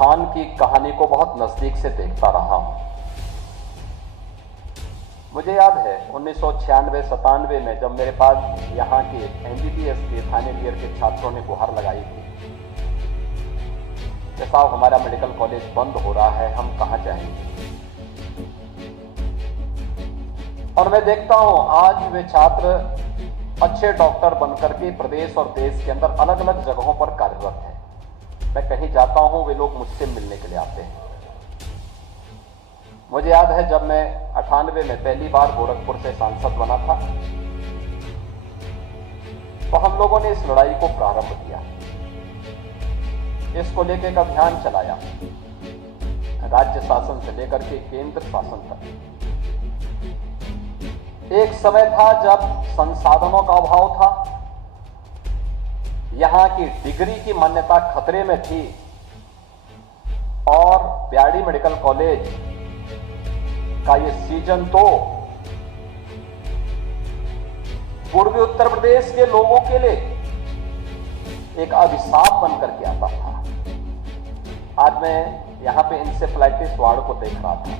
चौहान की कहानी को बहुत नजदीक से देखता रहा हूं। मुझे याद है 1996-97 में जब मेरे पास यहाँ के एमबीबीएस के फाइनल ईयर के छात्रों ने गुहार लगाई थी कि साहब हमारा मेडिकल कॉलेज बंद हो रहा है, हम कहाँ जाएंगे। और मैं देखता हूं आज वे छात्र अच्छे डॉक्टर बनकर के प्रदेश और देश के अंदर अलग अलग जगहों पर कार्यरत हैं। मैं कहीं जाता हूं, वे लोग मुझसे मिलने के लिए आते हैं। मुझे याद है जब मैं 98 में पहली बार गोरखपुर से सांसद बना था, तो हम लोगों ने इस लड़ाई को प्रारंभ किया, इसको लेकर एक अभियान चलाया, राज्य शासन से लेकर के केंद्र शासन तक। एक समय था जब संसाधनों का अभाव था, यहां की डिग्री की मान्यता खतरे में थी और ब्याड़ी मेडिकल कॉलेज का ये सीजन 2 पूर्वी उत्तर प्रदेश के लोगों के लिए एक अभिशाप बनकर के आता था। आज मैं यहां पे इंसेफ्लाइटिस वार्ड को देख रहा था,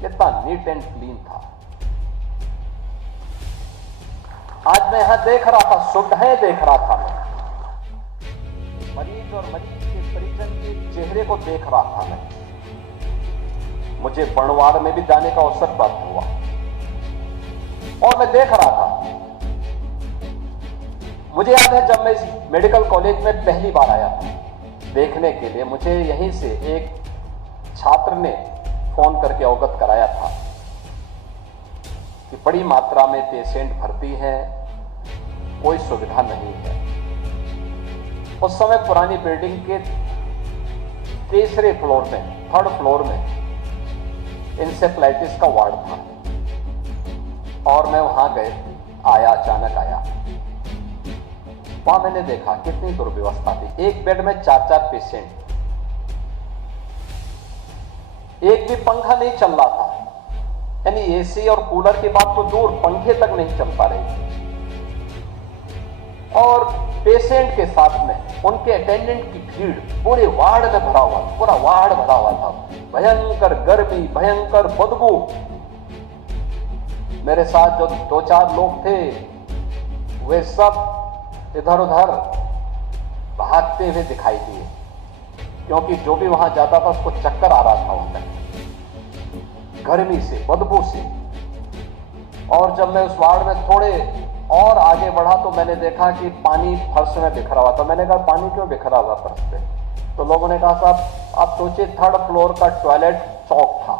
कितना नीट एंड क्लीन था। आज मैं यहां देख रहा था, सुविधाएं देख रहा था, मैं मरीज और मरीज के परिजन के चेहरे को देख रहा था। मैं मुझे बणवाड़ में भी जाने का अवसर प्राप्त हुआ और मैं देख रहा था। मुझे याद है जब मैं इस मेडिकल कॉलेज में पहली बार आया था देखने के लिए, मुझे यहीं से एक छात्र ने फोन करके अवगत कराया था कि बड़ी मात्रा में पेशेंट भर्ती हैं, कोई सुविधा नहीं है। उस समय पुरानी बिल्डिंग के तीसरे फ्लोर में, थर्ड फ्लोर में इंसेफ्लाइटिस का वार्ड था और मैं वहां अचानक आया। वहां मैंने देखा कितनी दुर्व्यवस्था थी। एक बेड में 4-4 पेशेंट, एक भी पंखा नहीं चल रहा था, यानी एसी और कूलर की बात तो दूर, पंखे तक नहीं चल पा रहे थे। और पेशेंट के साथ में उनके अटेंडेंट की भीड़ पूरे वार्ड में भरा हुआ, पूरा वार्ड भरा हुआ था। भयंकर गर्मी, भयंकर बदबू। मेरे साथ जो 2-4 लोग थे वे सब इधर उधर भागते हुए दिखाई दिए, क्योंकि जो भी वहां जाता था उसको चक्कर आ रहा था वहां गर्मी से, बदबू से। और जब मैं उस वार्ड में थोड़े और आगे बढ़ा तो मैंने देखा कि पानी फर्श में बिखरा हुआ था। मैंने कहा पानी क्यों बिखरा हुआ फर्श पे? तो लोगों ने कहा साहब आप सोचिए 3rd फ्लोर का टॉयलेट चौक था।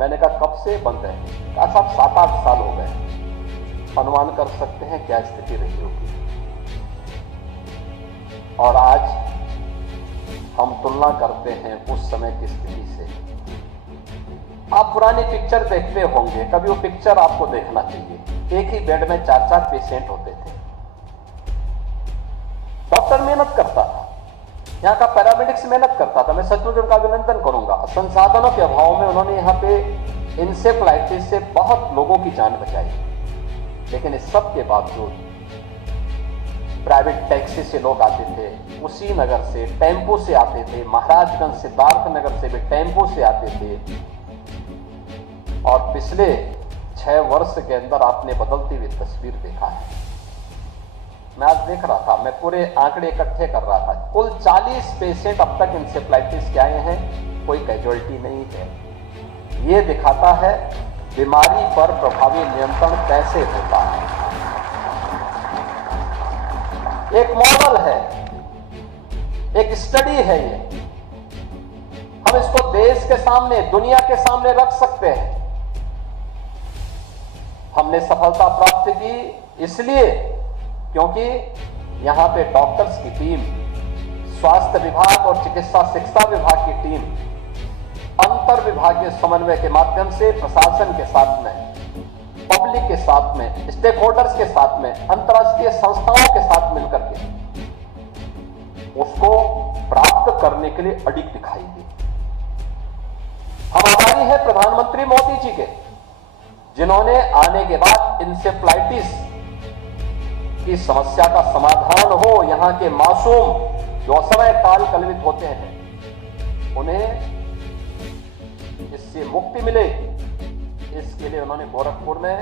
मैंने कहा कब से बंद है? कहा साहब 7-8 साल हो गए। अनुमान कर सकते हैं क्या स्थिति रही होगी। और आज हम तुलना करते हैं उस समय की स्थिति से। आप पुरानी पिक्चर देखते होंगे, कभी वो पिक्चर आपको देखना चाहिए। एक ही बेड में 4-4 पेशेंट होते थे। डॉक्टर मेहनत करता था, यहाँ का पैरामेडिक्स मेहनत करता था, मैं सचमुच उनका अभिनंदन करूंगा। संसाधनों के अभाव में उन्होंने यहाँ पे इंसेफ्लाइटिस से बहुत लोगों की जान बचाई। लेकिन इस सब के बावजूद प्राइवेट टैक्सी से लोग आते थे, उसी नगर से टेम्पो से आते थे, महाराजगंज सिद्धार्थ नगर से भी टेम्पो से आते थे। और पिछले 6 वर्ष के अंदर आपने बदलती हुई तस्वीर देखा है। मैं आज देख रहा था, मैं पूरे आंकड़े इकट्ठे कर रहा था। कुल 40 पेशेंट अब तक इंसेफ्लाइटिस के आए हैं, कोई कैजुअलिटी नहीं है। ये दिखाता है बीमारी पर प्रभावी नियंत्रण कैसे होता है। एक मॉडल है, एक स्टडी है ये। हम इसको देश के सामने, दुनिया के सामने रख सकते हैं। हमने सफलता प्राप्त की इसलिए क्योंकि यहां पे डॉक्टर्स की टीम, स्वास्थ्य विभाग और चिकित्सा शिक्षा विभाग की टीम अंतर विभागीय समन्वय के माध्यम से प्रशासन के साथ में, पब्लिक के साथ में, स्टेक होल्डर्स के साथ में, अंतर्राष्ट्रीय संस्थाओं के साथ मिलकर के उसको प्राप्त करने के लिए अडिग दिखाई दी। हम आभारी हैं प्रधानमंत्री मोदी जी के, जिन्होंने आने के बाद इंसेफ्लाइटिस की समस्या का समाधान हो, यहां के मासूम जो असमय काल कलवित होते हैं उन्हें इससे मुक्ति मिले, इसके लिए उन्होंने गोरखपुर में